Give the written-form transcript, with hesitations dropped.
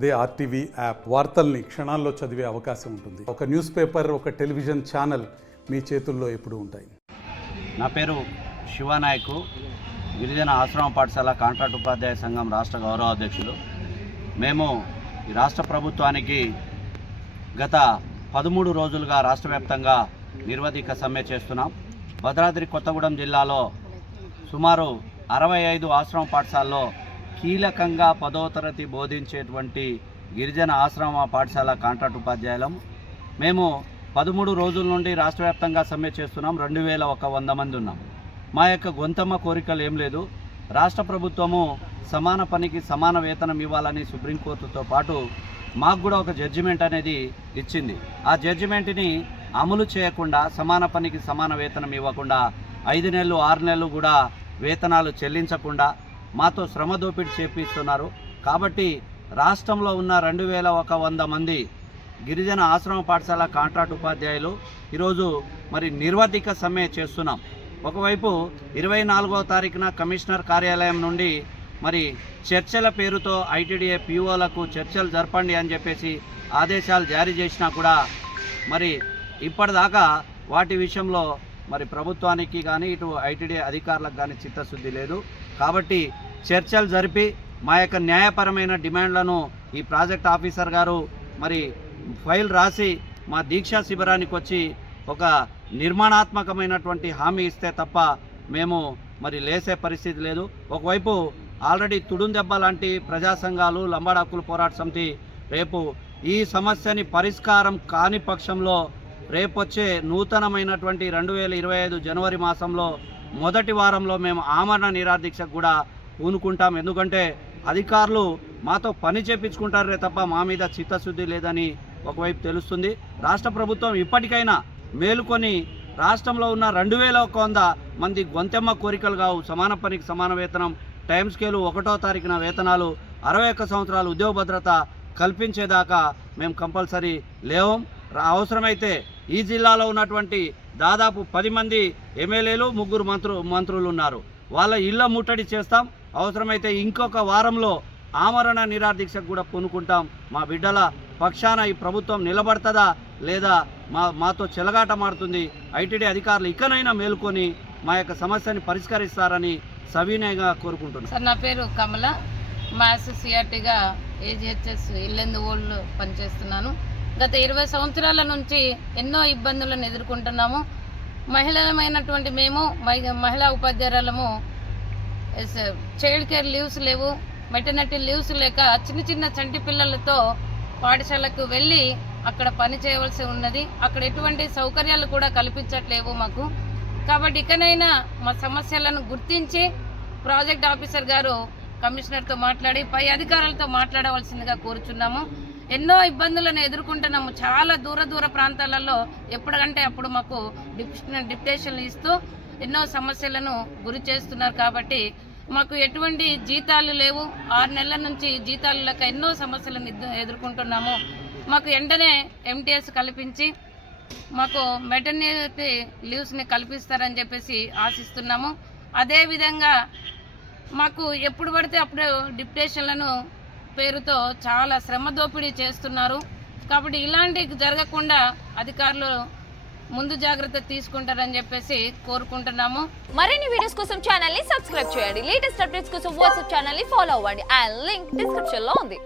అదే RTV app వార్తల్ని క్షణాల్లో చదివే అవకాశం ఉంటుంది. ఒక న్యూస్ పేపర్, ఒక టెలివిజన్ ఛానల్ మీ చేతుల్లో ఎప్పుడూ ఉంటాయి. నా పేరు శివానాయకు, గిరిజన ఆశ్రమ పాఠశాల కాంట్రాక్ట్ ఉపాధ్యాయ సంఘం రాష్ట్ర గౌరవ అధ్యక్షులు. మేము ఈ రాష్ట్ర ప్రభుత్వానికి గత 13 రోజులుగా రాష్ట్ర వ్యాప్తంగా నిరవధిక సమ్మె చేస్తున్నాం. భద్రాద్రి కొత్తగూడెం జిల్లాలో సుమారు 65 ఆశ్రమ పాఠశాలలో కీలకంగా 10వ తరగతి బోధించేటువంటి గిరిజన ఆశ్రమ పాఠశాల కాంట్రాక్ట్ ఉపాధ్యాయులం. మేము 13 రోజుల నుండి రాష్ట్ర వ్యాప్తంగా సమ్మె చేస్తున్నాం. 2100 మంది ఉన్నాం. మా యొక్క గొంతమ్మ కోరికలు ఏం లేదు. రాష్ట్ర ప్రభుత్వము సమాన పనికి సమాన వేతనం ఇవ్వాలని సుప్రీంకోర్టుతో పాటు మాకు కూడా ఒక జడ్జిమెంట్ అనేది ఇచ్చింది. ఆ జడ్జిమెంట్ని అమలు చేయకుండా, సమాన పనికి సమాన వేతనం ఇవ్వకుండా 5 నెలలు 6 నెలలు కూడా వేతనాలు చెల్లించకుండా మాతో శ్రమ దోపిడీ చేపిస్తున్నారు. కాబట్టి రాష్ట్రంలో ఉన్న 2100 మంది గిరిజన ఆశ్రమ పాఠశాల కాంట్రాక్ట్ ఉపాధ్యాయులు ఈరోజు మరి నిర్వధిక సమ్మె చేస్తున్నాం. ఒకవైపు 24వ తారీఖున కమిషనర్ కార్యాలయం నుండి మరి చర్చల పేరుతో ఐటీడీఏ పీఓలకు చర్చలు జరపండి అని చెప్పేసి ఆదేశాలు జారీ చేసినా కూడా మరి ఇప్పటిదాకా వాటి విషయంలో మరి ప్రభుత్వానికి కానీ ఇటు ఐటీడీఏ అధికారులకు కానీ చిత్తశుద్ధి లేదు. కాబట్టి చర్చలు జరిపి మా యొక్క న్యాయపరమైన డిమాండ్లను ఈ ప్రాజెక్ట్ ఆఫీసర్ గారు మరి ఫైల్ రాసి మా దీక్షా శిబిరానికి వచ్చి ఒక నిర్మాణాత్మకమైనటువంటి హామీ ఇస్తే తప్ప మేము మరి లేసే పరిస్థితి లేదు. ఒకవైపు ఆల్రెడీ తుడుందెబ్బ లాంటి ప్రజా సంఘాలు, లంబాడ హక్కుల పోరాట సమితి రేపు ఈ సమస్యని పరిష్కారం కాని పక్షంలో రేపొచ్చే నూతనమైనటువంటి 2025 జనవరి మాసంలో మొదటి వారంలో మేము ఆమరణ నిరాదీక్షకు కూడా పూనుకుంటాం. ఎందుకంటే అధికారులు మాతో పని చేపించుకుంటారే తప్ప మా మీద చిత్తశుద్ధి లేదని ఒకవైపు తెలుస్తుంది. రాష్ట్ర ప్రభుత్వం ఇప్పటికైనా మేలుకొని రాష్ట్రంలో ఉన్న 2100 మంది గొంతెమ్మ కోరికలు కావు, సమాన పనికి సమాన వేతనం, టైం స్కేలు 1వ తారీఖున వేతనాలు, 61 సంవత్సరాలు ఉద్యోగ భద్రత కల్పించేదాకా మేము కంపల్సరీ లేవం. అవసరమైతే ఈ జిల్లాలో ఉన్నటువంటి దాదాపు 10 మంది ఎమ్మెల్యేలు, 3 మంత్రులు ఉన్నారు. వాళ్ళ ఇళ్ల ముట్టడి చేస్తాం. అవసరమైతే ఇంకొక వారంలో ఆమరణ నిరాదీక్షకు కూడా పూనుకుంటాం. మా బిడ్డల పక్షాన ఈ ప్రభుత్వం నిలబడతదా లేదా మాతో చెలగాట మారుతుంది. ఐటీడీ అధికారులు ఇకనైనా మేలుకొని మా యొక్క సమస్యని పరిష్కరిస్తారని సవినయంగా కోరుకుంటున్నాను. సార్, నా పేరు కమల. మాస్ సిఆర్టీగా ఏజిహెచ్ఎస్ ఇల్లెందు ఓళ్ళు పనిచేస్తున్నాను. గత 20 సంవత్సరాల నుంచి ఎన్నో ఇబ్బందులను ఎదుర్కొంటున్నాము. మహిళలమైనటువంటి మేము, మహిళా ఉపాధ్యాయులము, చైల్డ్ కేర్ లీవ్స్ లేవు, మెటర్నిటీ లీవ్స్ లేక చిన్న చంటి పిల్లలతో పాఠశాలకు వెళ్ళి అక్కడ పని చేయవలసి ఉన్నది. అక్కడ ఎటువంటి సౌకర్యాలు కూడా కల్పించట్లేవు మాకు. కాబట్టి ఇకనైనా మా సమస్యలను గుర్తించి ప్రాజెక్ట్ ఆఫీసర్ గారు కమిషనర్తో మాట్లాడి పై అధికారులతో మాట్లాడవలసిందిగా కోరుచున్నాము. ఎన్నో ఇబ్బందులను ఎదుర్కొంటున్నాము. చాలా దూర ప్రాంతాలలో ఎప్పుడంటే అప్పుడు మాకు డిప్యుటేషన్లు ఇస్తూ ఎన్నో సమస్యలను గురి చేస్తున్నారు. కాబట్టి మాకు ఎటువంటి జీతాలు లేవు. 6 నెలల నుంచి జీతాలు లేక ఎన్నో సమస్యలను ఎదుర్కొంటున్నాము. మాకు వెంటనే ఎంటీఎస్ కల్పించి మాకు మెటర్నిటీ లీవ్స్ని కల్పిస్తారని చెప్పేసి ఆశిస్తున్నాము. అదేవిధంగా మాకు ఎప్పుడు పడితే అప్పుడు డిప్యుటేషన్లను పేరుతో చాలా శ్రమ దోపిడీ చేస్తున్నారు. కాబట్టి ఇలాంటివి జరగకుండా అధికారులు ముందు జాగ్రత్త తీసుకుంటారని చెప్పేసి కోరుకుంటున్నాము. మరిన్ని వీడియోస్ కోసం ఛానల్ ని సబ్స్క్రైబ్ చేయండి. లేటెస్ట్ అప్డేట్స్ కోసం వాట్సాప్ ఛానల్ ని ఫాలో అవ్వండి. ఆ లింక్ డిస్క్రిప్షన్ లో ఉంది.